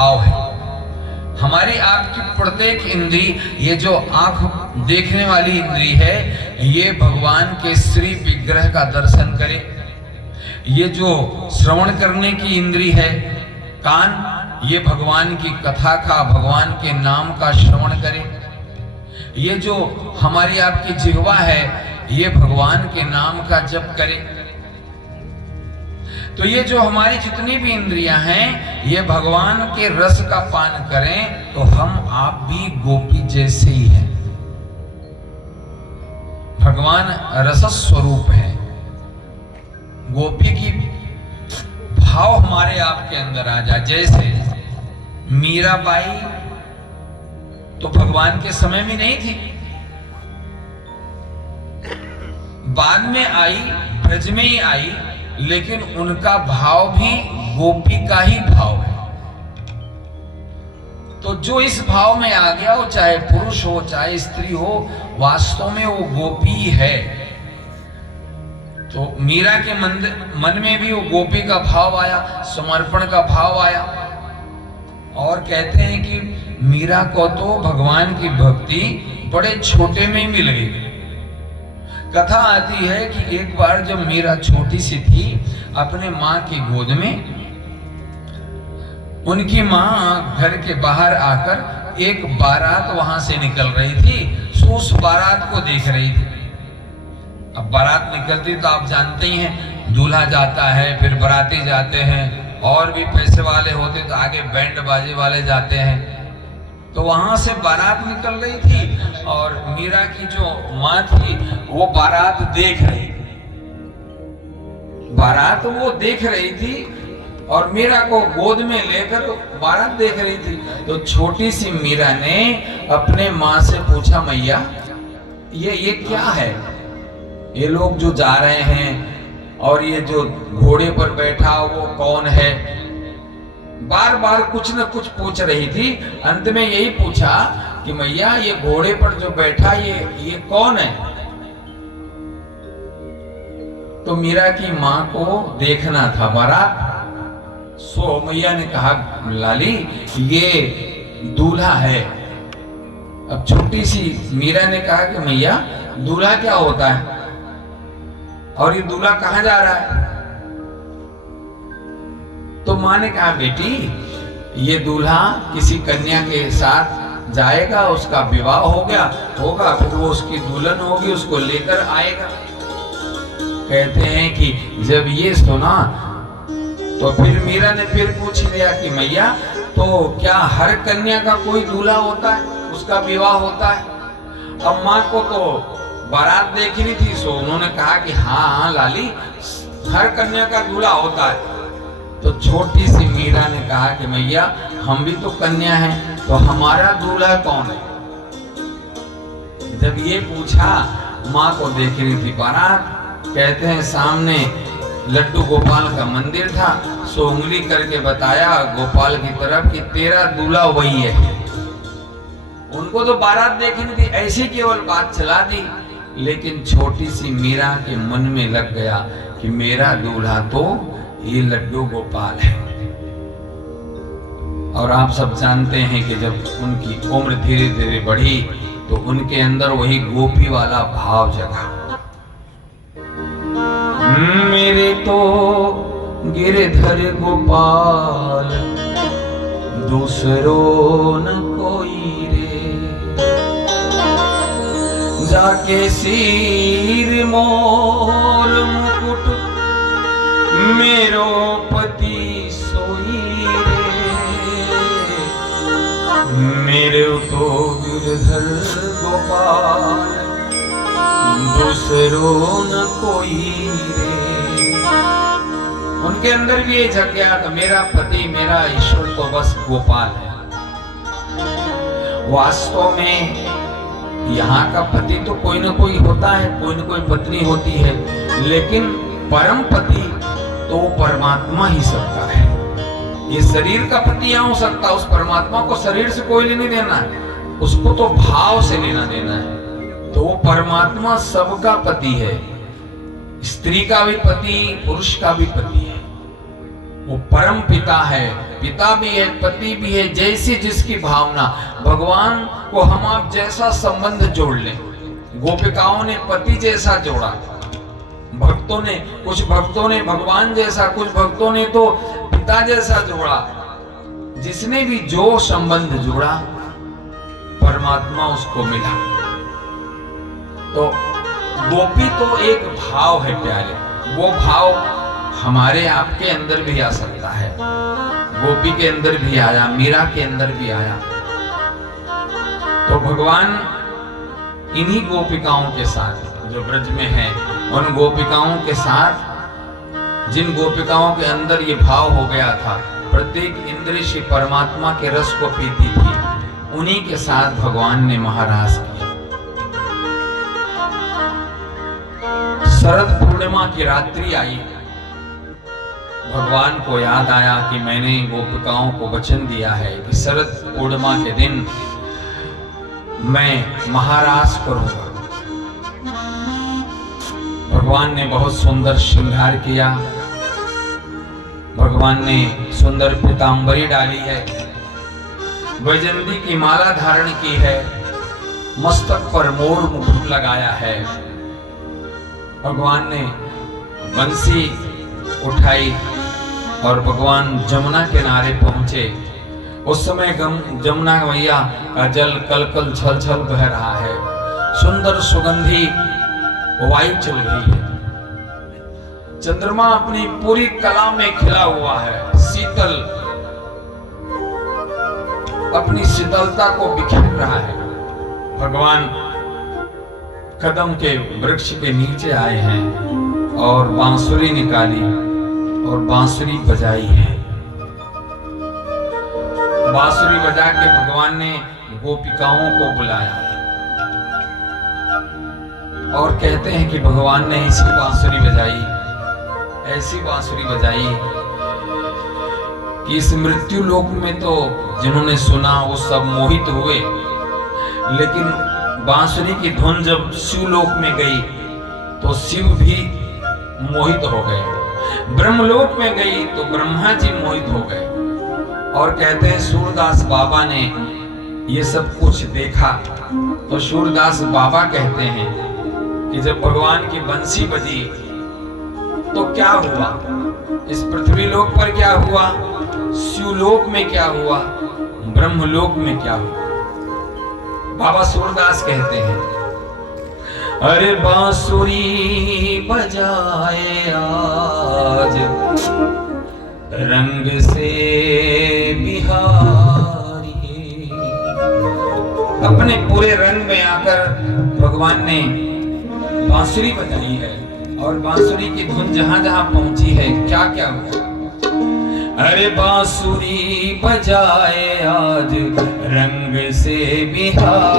भाव है। हमारी आपकी प्रत्येक इंद्री, ये जो आंख देखने वाली इंद्री है, ये भगवान के श्री विग्रह का दर्शन करे। ये जो श्रवण करने की इंद्री है कान, ये भगवान की कथा का, भगवान के नाम का श्रवण करे। ये जो हमारी आपकी जिह्वा है, ये भगवान के नाम का जप करे। तो ये जो हमारी जितनी भी इंद्रियां हैं, ये भगवान के रस का पान करें तो हम आप भी गोपी जैसे ही हैं। भगवान रस स्वरूप है। गोपी की भाव हमारे आपके अंदर आ जाए। जैसे मीराबाई तो भगवान के समय में नहीं थी, बाद में आई, ब्रज में ही आई, लेकिन उनका भाव भी गोपी का ही भाव है। तो जो इस भाव में आ गया, वो चाहे पुरुष हो चाहे स्त्री हो, वास्तव में वो गोपी है। तो मीरा के मन में भी वो गोपी का भाव आया, समर्पण का भाव आया। और कहते हैं कि मीरा को तो भगवान की भक्ति बड़े छोटे में ही मिल गई। कथा आती है कि एक बार जब मीरा छोटी सी थी, अपने माँ की गोद में, उनकी माँ घर के बाहर आकर एक बारात वहां से निकल रही थी, सो उस बारात को देख रही थी। अब बारात निकलती तो आप जानते ही हैं, दूल्हा जाता है, फिर बाराती जाते हैं, और भी पैसे वाले होते तो आगे बैंड बाजे वाले जाते हैं। तो वहां से बारात निकल रही थी और मीरा की जो माँ थी वो बारात देख रही थी। बारात वो देख रही थी और मीरा को गोद में लेकर बारात देख रही थी। तो छोटी सी मीरा ने अपने माँ से पूछा, मैया ये क्या है? ये लोग जो जा रहे हैं और ये जो घोड़े पर बैठा वो कौन है? बार बार कुछ न कुछ पूछ रही थी। अंत में यही पूछा कि मैया ये घोड़े पर जो बैठा ये कौन है? तो मीरा की माँ को देखना था बारात। सो मैया ने कहा, लाली ये दूल्हा है। अब छोटी सी मीरा ने कहा कि मैया दूल्हा क्या होता है और ये दूल्हा कहाँ जा रहा है? तो माँ ने कहा, बेटी ये दूल्हा किसी कन्या के साथ जाएगा, उसका विवाह होगा, फिर वो उसकी दुल्हन होगी, उसको लेकर आएगा। कहते हैं कि जब ये सुना तो फिर मीरा ने फिर पूछ लिया कि मैया तो क्या हर कन्या का कोई दूल्हा होता है, उसका विवाह होता है? अब माँ को तो बारात देखनी थी, सो उन्होंने कहा कि हाँ लाली, हर कन्या का दूल्हा होता है। तो छोटी सी मीरा ने कहा कि मैया हम भी तो कन्या हैं, तो हमारा दूल्हा कौन है? जब ये पूछा, माँ को देख रही थी बारात। कहते हैं सामने लड्डू गोपाल का मंदिर था, सो उंगली करके बताया गोपाल की तरफ कि तेरा दूल्हा वही है। उनको तो बारात देखनी थी, ऐसी केवल बात चला दी, लेकिन छोटी सी मीरा के मन में लग गया कि मेरा दूल्हा तो ये लड्डू गोपाल है। और आप सब जानते हैं कि जब उनकी उम्र धीरे धीरे बढ़ी तो उनके अंदर वही गोपी वाला भाव जगा। मेरे तो गिरधर गोपाल दूसरो न कोई रे, जाके सिर मोर मुकुट मेरो पति सोई रे। मेरे तो गिरधर गोपाल दूसरो न कोई रे। उनके अंदर भी ये जग गया कि मेरा पति, मेरा ईश्वर तो बस गोपाल है। वास्तव में यहाँ का पति तो कोई ना कोई होता है, कोई ना कोई पत्नी होती है, लेकिन परम पति तो परमात्मा ही सबका है। ये शरीर का पति यहाँ हो सकता, उस परमात्मा को शरीर से कोई लेने देना है, उसको तो भाव से लेना देना है। तो वो परमात्मा सबका पति है, स्त्री का भी पति, पुरुष का भी पति है। वो परम पिता है, पिता भी है, पति भी है, जैसी जिसकी भावना, भगवान को हम आप जैसा संबंध जोड़ लें। गोपिकाओं ने पति जैसा जोड़ा, भक्तों ने, कुछ भक्तों ने भगवान जैसा, कुछ भक्तों ने तो पिता जैसा जोड़ा। जिसने भी जो संबंध जोड़ा परमात्मा उसको मिला। तो गोपी तो एक भाव है प्यारे, वो भाव हमारे आपके अंदर भी आ सकता है। गोपी के अंदर भी आया, मीरा के अंदर भी आया। तो भगवान इन्हीं गोपिकाओं के साथ जो ब्रज में हैं, उन गोपिकाओं के साथ, जिन गोपिकाओं के अंदर ये भाव हो गया था, प्रत्येक इंद्रिय से परमात्मा के रस को पीती थी, उन्हीं के साथ भगवान ने महारास किया। शरद पूर्णिमा की रात्रि आई, भगवान को याद आया कि मैंने गोपिकाओं को वचन दिया है कि शरद पूर्णिमा के दिन मैं महारास करूंगा। भगवान ने बहुत सुंदर श्रृंगार किया, भगवान ने सुंदर पीतांबरी डाली है, वैजंती की माला धारण की है, मस्तक पर मोर मुकुट लगाया है। भगवान ने बंसी उठाई और भगवान जमुना किनारे पहुंचे। उस समय जमुना मैया का जल कलकल छल छल बह रहा है, सुंदर सुगंधी वायु चल रही है, चंद्रमा अपनी पूरी कला में खिला हुआ है, शीतल अपनी शीतलता को बिखेर रहा है। भगवान कदम के वृक्ष के नीचे आए हैं और बांसुरी निकाली और बांसुरी बजाई है। बांसुरी बजा के भगवान ने गोपिकाओं को बुलाया और कहते हैं कि भगवान ने ऐसी बांसुरी बजाई, ऐसी बांसुरी बजाई कि इस मृत्यु लोक में तो जिन्होंने सुना वो सब मोहित हुए, लेकिन बांसुरी की धुन जब शिवलोक में गई तो शिव भी मोहित हो गए, ब्रह्मलोक में गई तो ब्रह्मा जी मोहित हो गए। और कहते हैं सूरदास बाबा ने ये सब कुछ देखा तो सूरदास बाबा कहते हैं कि जब भगवान की बंसी बजी तो क्या हुआ, इस पृथ्वी लोक पर क्या हुआ, शिवलोक में क्या हुआ, ब्रह्मलोक में क्या हुआ। बाबा सूरदास कहते हैं, अरे बांसुरी बजाए आज रंग से बिहारी। अपने पूरे रंग में आकर भगवान ने बांसुरी बजाई है और बांसुरी की धुन जहां जहां पहुंची है क्या क्या हुआ। अरे बांसुरी बजाए आज रंग से बिहार